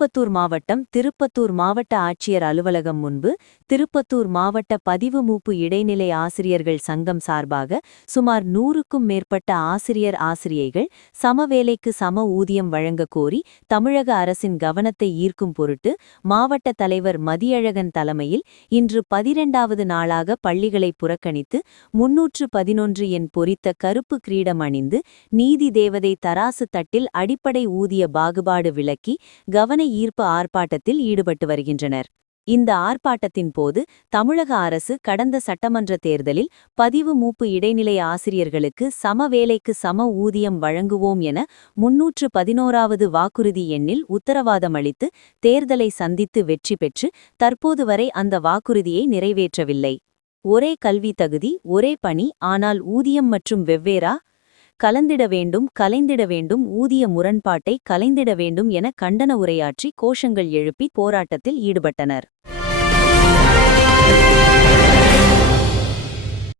திருப்பத்தூர் மாவட்டம் திருப்பத்தூர் மாவட்ட ஆட்சியர் அலுவலகம் முன்பு திருப்பத்தூர் மாவட்ட பதிவு மூப்பு இடைநிலை ஆசிரியர்கள் சங்கம் சார்பாக சுமார் 100க்கும் மேற்பட்ட ஆசிரியைகள் சமவேலைக்கு சம ஊதியம் வழங்க கோரி தமிழக அரசின் கவனத்தை ஈர்க்கும் பொருட்டு மாவட்ட தலைவர் மதியழகன் தலைமையில் இன்று 12வது நாளாக பள்ளிகளை புறக்கணித்து 311 எண் பொறித்த கருப்பு கிரீடம் அணிந்து நீதி தேவதை தராசு தட்டில் அடிப்படை ஊதிய பாகுபாடு விளக்கி கவன ஈர்ப்பு ஆர்ப்பாட்டத்தில் ஈடுபட்டு வருகின்றனர். இந்த ஆர்ப்பாட்டத்தின் போது தமிழக அரசு கடந்த சட்டமன்ற தேர்தலில் பதிவு மூப்பு இடைநிலை ஆசிரியர்களுக்கு சம வேலைக்கு சம ஊதியம் வழங்குவோம் என 311வது வாக்குறுதி எண்ணில் உத்தரவாதம் அளித்து தேர்தலை சந்தித்து வெற்றி பெற்று தற்போது வரை அந்த வாக்குறுதியை நிறைவேற்றவில்லை. ஒரே கல்வி தகுதி, ஒரே பணி, ஆனால் ஊதியம் மற்றும் வெவ்வேறா கலைந்திட வேண்டும் ஊதிய முரண்பாட்டை கலைந்திட வேண்டும் என கண்டன உரையாற்றி கோஷங்கள் எழுப்பி போராட்டத்தில் ஈடுபட்டனர்.